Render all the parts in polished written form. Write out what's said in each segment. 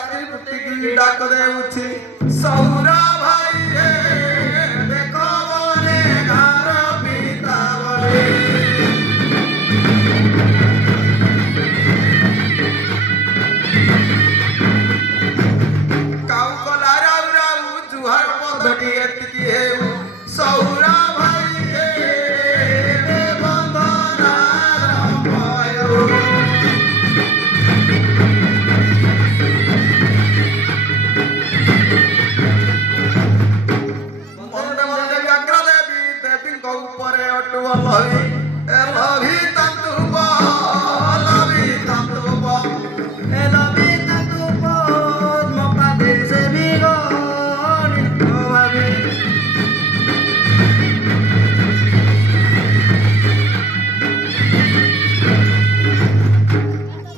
ରାତି ବୁଟିକି ଡାକ ଦେଉଛି ସୌରା ଭାଇ ଦେଖ ମନେ ଗାଁର ପିତା ବଳି କାଉ କଲା ରାଉ ରାଉ ଜୁହାର ପଦଟି ଏତିକି ହେଉ ସୌରା ଭାଇ ବନ୍ଦନାର ଭୟ ଉପରେ ଅଟୁ ଲଭି ଲଭି ତାନ୍ତୁପ ଲଭି ତାନ୍ତୁପ ଲଭି ତାନ୍ତୁପ ମୋ ପାଦେ ସେ ବି ଗଣି ଭାବି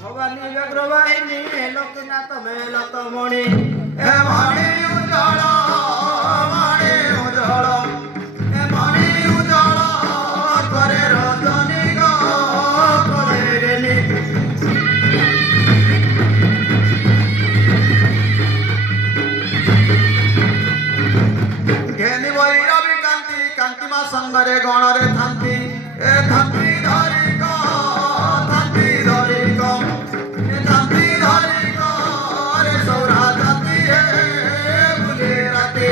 ଭବାନୀ ବ୍ୟଗ୍ର ବାହିନୀ ଲୋକନାଥ ମେଲ ତମଣି ଏ ମଣି ଉଜ୍ଜଳ ମଣି ଉଜ୍ଜଳ संगरे गणरे थांती ए थांती धरिक थांती धरिक ए थांती धरिक रे सौरा थांती ए बुले राती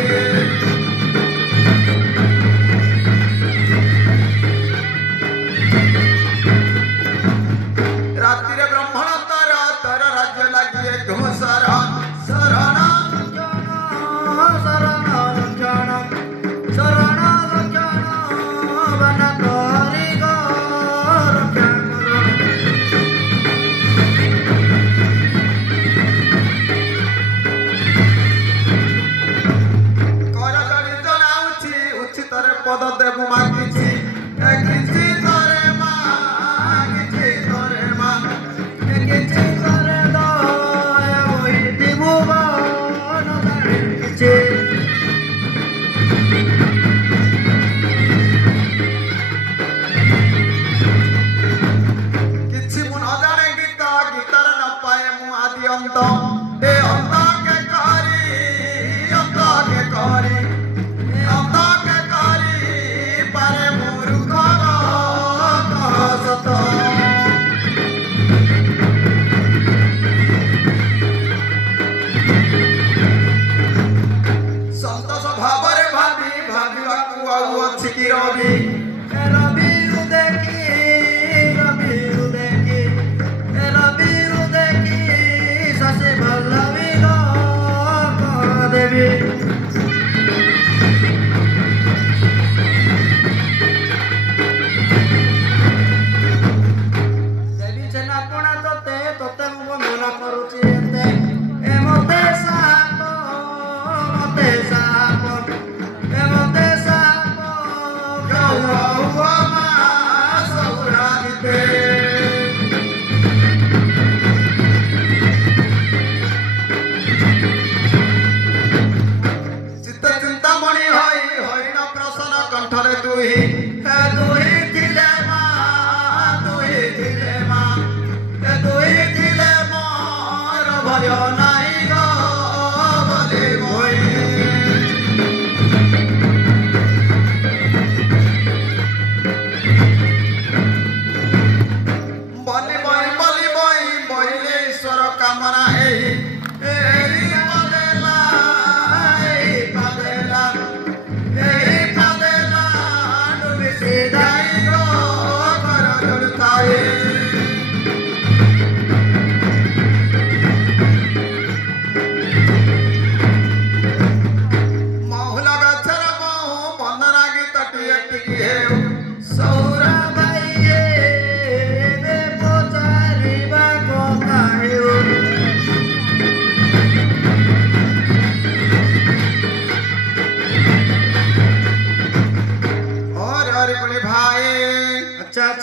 राति रे ब्राह्मण तर तर राज्य लागिए घोषर शरण পদ দেব মাগিছি কিছু তরে মা কিছু তরে মা কিছু তরে দয়া বই দিব কিছু କିଛି ମୁଁ ନ ଜାଣେ ଗୀତ ଗୀତର ନ ପାଏ ମୁଁ ଆଦି ଅନ୍ତ ଏ ଅନ୍ତ କେ କରି ଅନ୍ତ କେ କରି ଅନ୍ତ ସନ୍ତୋଷ ଭାବରେ ଭାବି ଭାବିବାକୁ ଆଉ ଅଛି କି ରବି ରବି ଦେଖି ରବି ଦେଖି ରବି ଦେଖି ଶଶୀ ଭଲ ଦେବି ଦେବି ଛେନାପଣା ତତେ ତତେ ମୁଁ ବନ୍ଦନା କରୁଛି ଏତେ ଏ ମତେ ସାପ ମତେ ସାପ ଏ ମତେ ସାପ ମା ସୌରା ଦିତେ ଚିତ୍ତ ଚିନ୍ତାମଣି ହୋଇ ହରିଣ ପ୍ରସନ୍ନ କଣ୍ଠରେ ଦୁହି ଦୁହି ଥିଲେ ମା ଦୁହି ଥିଲେ ମା ଦୁହି ଥିଲେ ମୋର ଭୟ ନାହିଁ